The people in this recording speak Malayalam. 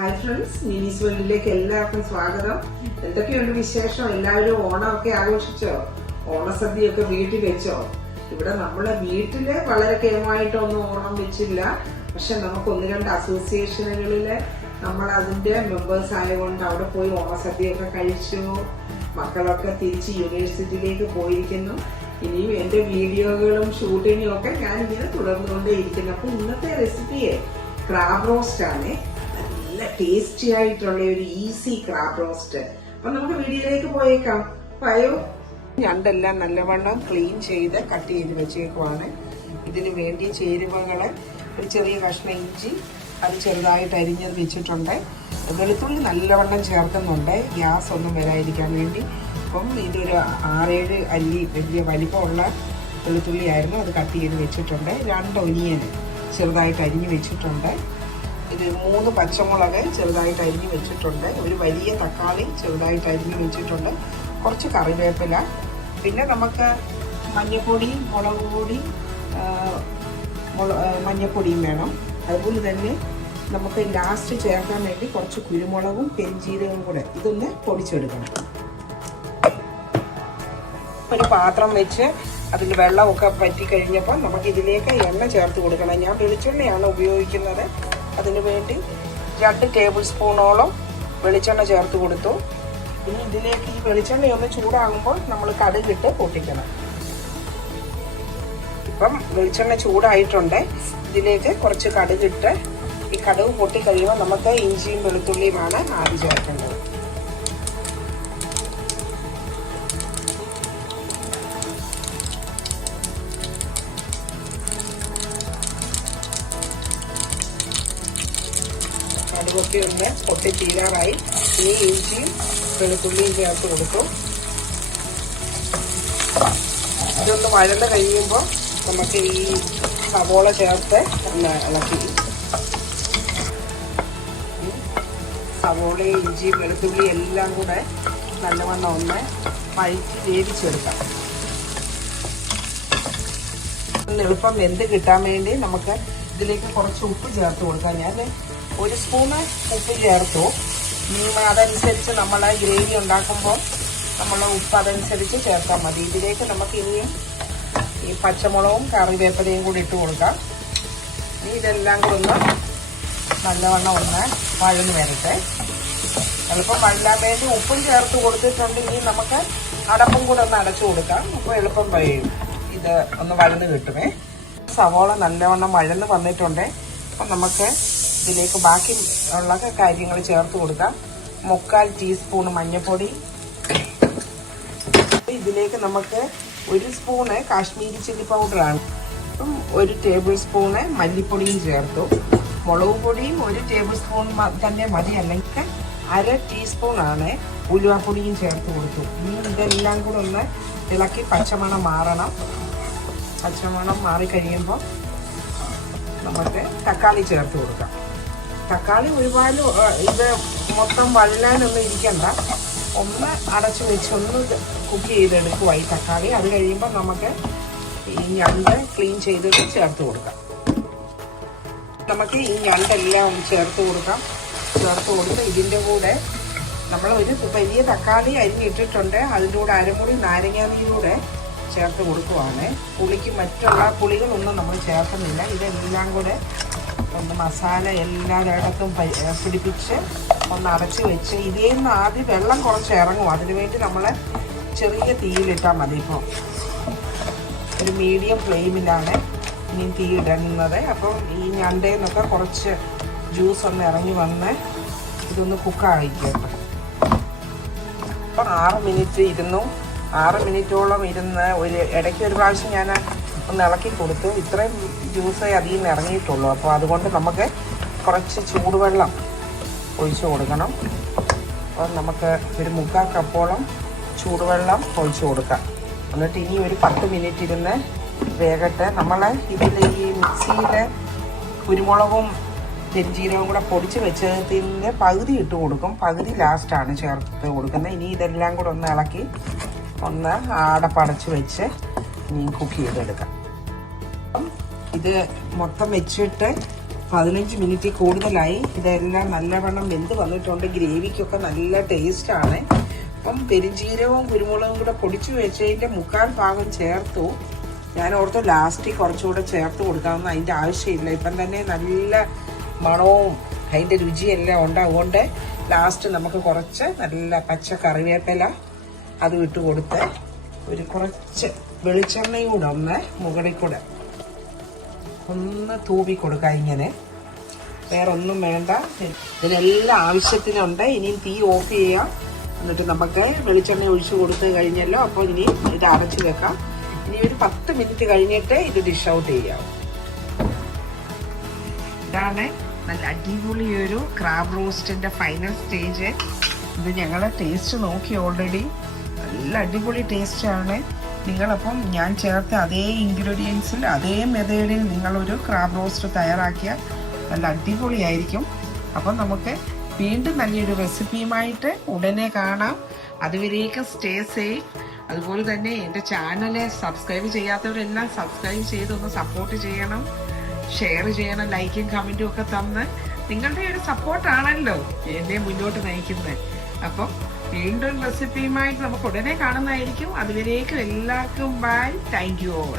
ഹായ് ഫ്രണ്ട്സ്, മിനീസ് വേൾഡിലേക്ക് എല്ലാവർക്കും സ്വാഗതം. എന്തൊക്കെയുണ്ട് വിശേഷം? എല്ലാവരും ഓണമൊക്കെ ആഘോഷിച്ചോ? ഓണസദ്യയൊക്കെ വീട്ടിൽ വെച്ചോ? ഇവിടെ നമ്മളെ വീട്ടില് വളരെ കേമായിട്ടൊന്നും ഓണം വെച്ചില്ല. പക്ഷെ നമുക്ക് ഒന്ന് രണ്ട് അസോസിയേഷനുകളില് നമ്മൾ അതിന്റെ മെമ്പേഴ്സ് ആയതുകൊണ്ട് അവിടെ പോയി ഓണസദ്യയൊക്കെ കഴിച്ചു. മക്കളൊക്കെ തിരിച്ച് യൂണിവേഴ്സിറ്റിയിലേക്ക് പോയിരിക്കുന്നു. ഇനിയും എൻ്റെ വീഡിയോകളും ഷൂട്ടിങ്ങും ഒക്കെ ഞാൻ ഇങ്ങനെ തുടർന്നുകൊണ്ടേ ഇരിക്കുന്നു. അപ്പൊ ഇന്നത്തെ റെസിപ്പിയെ ക്രാബ് റോസ്റ്റ് ആണ്. നല്ല ടേസ്റ്റി ആയിട്ടുള്ള ഒരു ഈസി ക്രാബ് റോസ്റ്റ്. അപ്പൊ നമുക്ക് വീഡിയോയിലേക്ക് പോയേക്കാം. പയോ ഞണ്ടെല്ലാം നല്ലവണ്ണം ക്ലീൻ ചെയ്ത് കട്ട് ചെയ്ത് വെച്ചേക്കുവാണ്. ഇതിന് വേണ്ടി ചേരുവകള് ഒരു ചെറിയ കഷ്ണം ഇഞ്ചി, അത് ചെറുതായിട്ട് അരിഞ്ഞത് വെച്ചിട്ടുണ്ട്. വെളുത്തുള്ളി നല്ലവണ്ണം ചേർക്കുന്നുണ്ട്, ഗ്യാസ് ഒന്നും വരാതിരിക്കാൻ വേണ്ടി. അപ്പം ഇതൊരു 6-7 അല്ലി വലിയ വലിപ്പമുള്ള വെളുത്തുള്ളി ആയിരുന്നു, അത് കട്ട് ചെയ്ത് വെച്ചിട്ടുണ്ട്. 2 ഒനിയൻ ചെറുതായിട്ട് അരിഞ്ഞ് വെച്ചിട്ടുണ്ട്. ഇത് 3 പച്ചമുളക് ചെറുതായിട്ട് അരിഞ്ഞ് വെച്ചിട്ടുണ്ട്. ഒരു വലിയ തക്കാളി ചെറുതായിട്ട് അരിഞ്ഞ് വെച്ചിട്ടുണ്ട്. കുറച്ച് കറിവേപ്പില, പിന്നെ നമുക്ക് മഞ്ഞൾപ്പൊടി, മുളക് പൊടി, മഞ്ഞൾപ്പൊടിയും വേണം. അതുപോലെ തന്നെ നമുക്ക് ലാസ്റ്റ് ചേർക്കാൻ വേണ്ടി കുറച്ച് കുരുമുളകും പെരിഞ്ചീരകവും കൂടെ ഇതൊന്ന് പൊടിച്ചെടുക്കണം. ഒരു പാത്രം വെച്ച് അതിൽ വെള്ളമൊക്കെ പറ്റി കഴിഞ്ഞപ്പോൾ നമുക്ക് ഇതിലേക്ക് എണ്ണ ചേർത്ത് കൊടുക്കണം. ഞാൻ വെളിച്ചെണ്ണയാണ് ഉപയോഗിക്കുന്നത്. അതിന് വേണ്ടി 2 ടേബിൾ സ്പൂണോളം വെളിച്ചെണ്ണ ചേർത്ത് കൊടുത്തു. ഇനി ഇതിലേക്ക് ഈ വെളിച്ചെണ്ണ ഒന്ന് ചൂടാകുമ്പോൾ നമ്മൾ കടുകിട്ട് പൊട്ടിക്കണം. ഇപ്പം വെളിച്ചെണ്ണ ചൂടായിട്ടുണ്ട്. ഇതിലേക്ക് കുറച്ച് കടുകിട്ട് ഈ കടുക് പൊട്ടിക്കഴിയുമ്പോൾ നമുക്ക് ഇഞ്ചിയും വെളുത്തുള്ളിയുമാണ് ആദ്യം ചേർക്കേണ്ടത്. കടുകൊക്കെ ഒന്ന് പൊട്ടി തീരാറായി. ഈ ഇഞ്ചിയും വെളുത്തുള്ളിയും ചേർത്ത് കൊടുക്കും. ഇതൊന്ന് വഴന്ന് കഴിയുമ്പോൾ നമുക്ക് ഈ സവോള ചേർത്ത് ഒന്ന് ഇളക്കി. സവോളയും ഇഞ്ചിയും വെളുത്തുള്ളി എല്ലാം കൂടെ നല്ലവണ്ണം ഒന്ന് വഴറ്റി വേവിച്ചെടുക്കാം. ഒന്ന് എളുപ്പം വെന്ത് കിട്ടാൻ വേണ്ടി നമുക്ക് ഇതിലേക്ക് കുറച്ച് ഉപ്പ് ചേർത്ത് കൊടുക്കാം. ഞാൻ 1 സ്പൂണ് ഉപ്പ് ചേർത്തു. അതനുസരിച്ച് നമ്മൾ ഗ്രേവി ഉണ്ടാക്കുമ്പോൾ നമ്മൾ ഉപ്പ് അതനുസരിച്ച് ചേർത്താൽ മതി. ഇതിലേക്ക് നമുക്ക് ഇനിയും ഈ പച്ചമുളകും കറിവേപ്പിലയും കൂടി ഇട്ട് കൊടുക്കാം. ഇനി ഇതെല്ലാം കൂടെ ഒന്ന് നല്ലവണ്ണം ഒന്ന് വഴന്ന് വരട്ടെ. എളുപ്പം വഴലാൻ വേണ്ടി ഉപ്പും ചേർത്ത് കൊടുത്തിട്ടുണ്ട്. ഇനി നമുക്ക് അടപ്പും കൂടെ ഒന്ന് അടച്ചു കൊടുക്കാം. അപ്പോൾ എളുപ്പം വഴയും ഇത് ഒന്ന് വഴന്ന് കിട്ടുമേ. സവോള നല്ലവണ്ണം വഴന്ന് വന്നിട്ടുണ്ട്. അപ്പം നമുക്ക് ഇതിലേക്ക് ബാക്കി ഉള്ള കാര്യങ്ങൾ ചേർത്ത് കൊടുക്കാം. 3/4 ടീസ്പൂൺ മഞ്ഞൾപ്പൊടി. ഇതിലേക്ക് നമുക്ക് 1 സ്പൂണ് കാശ്മീരി ചില്ലി പൗഡറാണ്. അപ്പം 1 ടേബിൾ സ്പൂണ് മല്ലിപ്പൊടിയും ചേർത്തു. മുളക് പൊടിയും 1 ടേബിൾ സ്പൂൺ തന്നെ മതി, അല്ലെങ്കിൽ 1/2 ടീസ്പൂണാണ് ഉലുവാപ്പൊടിയും ചേർത്ത് കൊടുത്തു. ഇനി ഇതെല്ലാം കൂടെ ഒന്ന് ഇളക്കി പച്ചമണം മാറണം. പച്ചമണം മാറിക്കഴിയുമ്പോൾ നമുക്ക് തക്കാളി ചേർത്ത് കൊടുക്കാം. തക്കാളി ഒരുപാട് ഇത് മൊത്തം വഴലാനൊന്നും ഇരിക്കണ്ട, ഒന്ന് അടച്ചു വെച്ച് ഒന്ന് കുക്ക് ചെയ്തെടുക്കുക ഈ തക്കാളി. അത് കഴിയുമ്പോൾ നമുക്ക് ഈ ഞണ്ട് ക്ലീൻ ചെയ്തിട്ട് ചേർത്ത് കൊടുക്കാം. നമുക്ക് ഈ ഞണ്ടെല്ലാം ഒന്ന് ചേർത്ത് കൊടുക്കാം. ചേർത്ത് കൊടുത്ത് ഇതിൻ്റെ കൂടെ നമ്മൾ ഒരു വലിയ തക്കാളി അരിഞ്ഞിട്ടിട്ടുണ്ട്. അതിൻ്റെ കൂടെ അരമുറി നാരങ്ങാനീരൂടെ ചേർത്ത് കൊടുക്കുവാണ്. പുളിക്ക് മറ്റുള്ള പുളികളൊന്നും നമ്മൾ ചേർക്കുന്നില്ല. ഇതെല്ലാം കൂടെ ഒന്ന് മസാല എല്ലായിടത്തും പിടിപ്പിച്ച് ഒന്ന് അടച്ച് വെച്ച് ഇതിൽ നിന്ന് ആദ്യം വെള്ളം കുറച്ച് ഇറങ്ങും. അതിനുവേണ്ടി നമ്മൾ ചെറിയ തീയിലിട്ടാൽ മതി. ഇപ്പോൾ ഒരു മീഡിയം ഫ്ലെയിമിലാണ് ഇനി തീ ഇടുന്നത്. അപ്പം ഈ ഞണ്ടയിൽ നിന്നൊക്കെ കുറച്ച് ജ്യൂസ് ഒന്ന് ഇറങ്ങി വന്ന് ഇതൊന്ന് കുക്കായിക്കട്ടെ. അപ്പം 6 മിനിറ്റ് ഇരുന്നു. 6 മിനിറ്റോളം ഇരുന്ന് ഇടയ്ക്ക് ഒരു പ്രാവശ്യം ഞാൻ ഒന്ന് ഇളക്കി കൊടുത്തു. ഇത്രയും ജ്യൂസേ അതിൽ നിന്ന് ഇറങ്ങിയിട്ടുള്ളൂ. അപ്പോൾ അതുകൊണ്ട് നമുക്ക് കുറച്ച് ചൂടുവെള്ളം ഒഴിച്ചു കൊടുക്കണം. അപ്പോൾ നമുക്ക് ഒരു 3/4 കപ്പോളം ചൂടുവെള്ളം ഒഴിച്ചു കൊടുക്കാം. എന്നിട്ട് ഇനി ഒരു 10 മിനിറ്റ് ഇരുന്ന് വേഗട്ടെ. നമ്മൾ ഇതിൽ ഈ മിക്സിയിൽ കുരുമുളകും പെരിഞ്ചീരകവും കൂടെ പൊടിച്ച് വെച്ചതിൻ്റെ പകുതി ഇട്ട് കൊടുക്കും, പകുതി ലാസ്റ്റാണ് ചേർത്ത് കൊടുക്കുന്നത്. ഇനി ഇതെല്ലാം കൂടെ ഒന്ന് ഇളക്കി ഒന്ന് അടപ്പടച്ച് വെച്ച് ഇനി കുക്ക് ചെയ്തെടുക്കാം. ഇത് മൊത്തം വെച്ചിട്ട് 15 മിനിറ്റ് കൂടുതലായി. ഇതെല്ലാം നല്ലവണ്ണം വെന്ത് വന്നിട്ടുണ്ട്. ഗ്രേവിക്കൊക്കെ നല്ല ടേസ്റ്റാണ്. അപ്പം പെരുംജീരകവും കുരുമുളകും കൂടെ പൊടിച്ചു വെച്ചതിൻ്റെ 1/4 ഭാഗം ചേർത്തു. ഞാൻ ഓർത്തു ലാസ്റ്റ് കുറച്ചുകൂടെ ചേർത്ത് കൊടുക്കാമെന്ന്. അതിൻ്റെ ആവശ്യമില്ല, ഇപ്പം തന്നെ നല്ല മണവും അതിൻ്റെ രുചിയെല്ലാം ഉണ്ട്. അതുകൊണ്ട് ലാസ്റ്റ് നമുക്ക് കുറച്ച് നല്ല പച്ച കറിവേപ്പില അത് ഇട്ട് കൊടുത്ത് ഒരു കുറച്ച് വെളിച്ചെണ്ണയും കൂടെ ഒന്ന് മുകളിൽ കൂടെ ഒന്ന് തൂവി കൊടുക്കുക. ഇങ്ങനെ വേറെ ഒന്നും വേണ്ട. ഇതിനെല്ലാം ആവശ്യത്തിനുണ്ട്. ഇനിയും തീ ഓഫ് ചെയ്യാം. എന്നിട്ട് നമുക്ക് വെളിച്ചെണ്ണ ഒഴിച്ചു കൊടുത്ത് കഴിഞ്ഞല്ലോ. അപ്പോൾ ഇനി ഇത് അടച്ചു വെക്കാം. ഇനി ഒരു 10 മിനിറ്റ് കഴിഞ്ഞിട്ട് ഇത് ഡിഷ് ഔട്ട് ചെയ്യാം. ഇതാണ് നല്ല അടിപൊളി ഒരു ക്രാബ് റോസ്റ്റിന്റെ ഫൈനൽ സ്റ്റേജ്. ഇത് ഞങ്ങൾ ടേസ്റ്റ് നോക്കി ഓൾറെഡി. നല്ല അടിപൊളി ടേസ്റ്റാണ്. നിങ്ങളപ്പം ഞാൻ ചേർത്ത അതേ ഇൻഗ്രീഡിയൻസിൽ അതേ മെത്തേഡിൽ നിങ്ങളൊരു ക്രാബ് റോസ്റ്റ് തയ്യാറാക്കിയാൽ നല്ല അടിപൊളിയായിരിക്കും. അപ്പം നമുക്ക് വീണ്ടും നല്ലൊരു റെസിപ്പിയുമായിട്ട് ഉടനെ കാണാം. അതുവരേക്കും സ്റ്റേ സേഫ്. അതുപോലെ തന്നെ എൻ്റെ ചാനൽ സബ്സ്ക്രൈബ് ചെയ്യാത്തവരെല്ലാം സബ്സ്ക്രൈബ് ചെയ്തൊന്ന് സപ്പോർട്ട് ചെയ്യണം, ഷെയർ ചെയ്യണം, ലൈക്കും കമൻറ്റും ഒക്കെ തന്ന് നിങ്ങളുടെ ഒരു സപ്പോർട്ടാണല്ലോ എന്നെ മുന്നോട്ട് നയിക്കുന്നത്. അപ്പം വീണ്ടും റെസിപ്പിയുമായിട്ട് നമുക്ക് ഉടനെ കാണുന്നതായിരിക്കും. അതുവരേക്കും എല്ലാവർക്കും ബൈ. Thank you all.